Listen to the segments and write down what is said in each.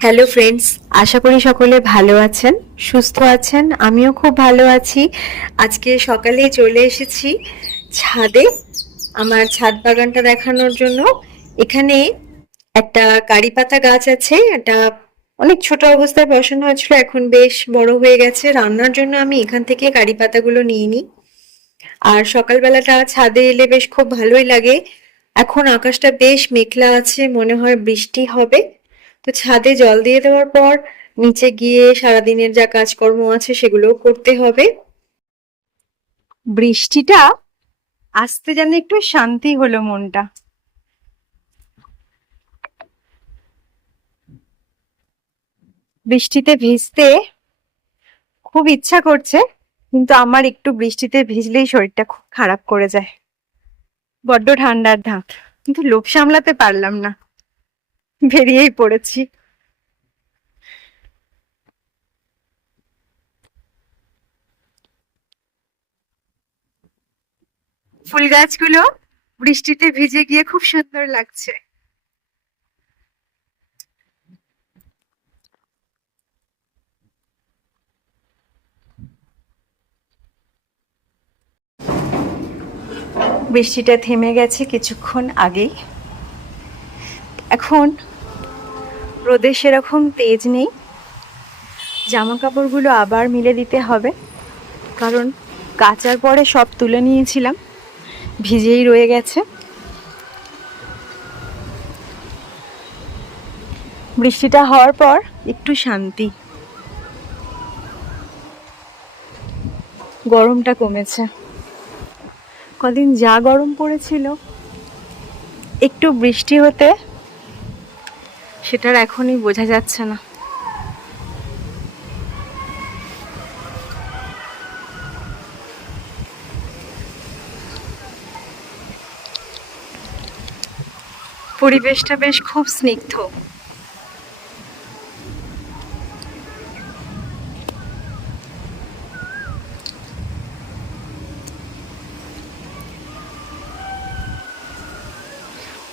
Hello friends আশা করি সকলে ভালো আছেন, সুস্থ আছেন, আমিও খুব ভালো আছি। আজকে সকালে চলে এসেছি ছাদে, আমার ছাদ বাগানটা দেখানোর জন্য। এখানে একটা কারি পাতা গাছ আছে, এটা অনেক ছোট অবস্থায় বসানো হয়েছিল, এখন বেশ বড় হয়ে গেছে। রান্নার জন্য আমি এখান থেকে কারি পাতাগুলো নিয়ে নিই। আর সকালবেলাটা ছাদে এলে বেশ খুব ভালোই লাগে। এখন আকাশটা বেশ মেঘলা আছে, মনে হয় বৃষ্টি হবে। তো ছাদে জল দিয়ে দেওয়ার পর নিচে গিয়ে সারাদিনের যা কাজকর্ম আছে সেগুলোও করতে হবে। বৃষ্টিটা আসতে যেন একটু শান্তি হলো মনটা। বৃষ্টিতে ভিজতে খুব ইচ্ছা করছে, কিন্তু আমার একটু বৃষ্টিতে ভিজলেই শরীরটা খুব খারাপ করে যায়। বড্ড ঠান্ডার ধাত কিন্তু লোভ সামলাতে পারলাম না। বেরিয়েই পড়েছি। ফুল গাছগুলো বৃষ্টিতে ভিজে গিয়ে খুব সুন্দর লাগছে। বৃষ্টিটা থেমে গেছে কিছুক্ষণ আগেই। এখন রোদের সেরকম তেজ নেই। জামা কাপড়গুলো আবার মিলে দিতে হবে। কারণ কাচার পরে সব তুলে নিয়েছিলাম। ভিজেই রয়ে গেছে। বৃষ্টিটা হওয়ার পর একটু শান্তি। গরমটা কমেছে। কদিন যা গরম পড়েছিল, একটু বৃষ্টি হতে সেটার এখনই বোঝা যাচ্ছে না। পরিবেশটা বেশ খুব স্নিগ্ধ।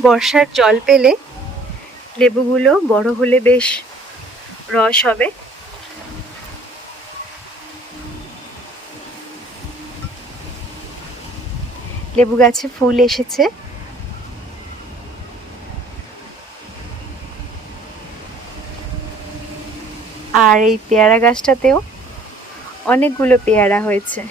বর্ষার জল পেলে লেবুগুলো বড় হলে বেশ রস হবে। লেবু গাছে ফুল এসেছে। আর এই পেয়ারা গাছটাতেও অনেকগুলো পেয়ারা হয়েছে।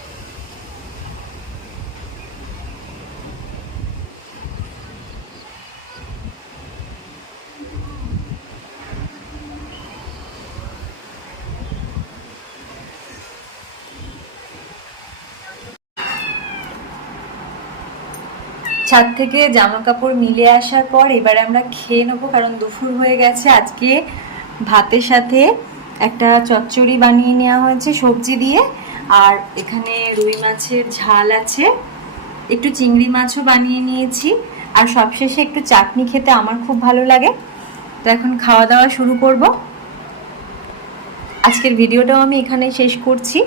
ছাদ থেকে জামা কাপড় মিলে আসার পর এবারে আমরা খেয়ে নেব, কারণ দুপুর হয়ে গেছে। আজকে ভাতের সাথে একটা চচ্চড়ি বানিয়ে নেওয়া হয়েছে সবজি দিয়ে। আর এখানে রুই মাছের ঝাল আছে। একটু চিংড়ি মাছও বানিয়ে নিয়েছি। আর সবশেষে একটু চাটনি খেতে আমার খুব ভালো লাগে। তো এখন খাওয়া দাওয়া শুরু করব। আজকের ভিডিওটাও আমি এখানে শেষ করছি।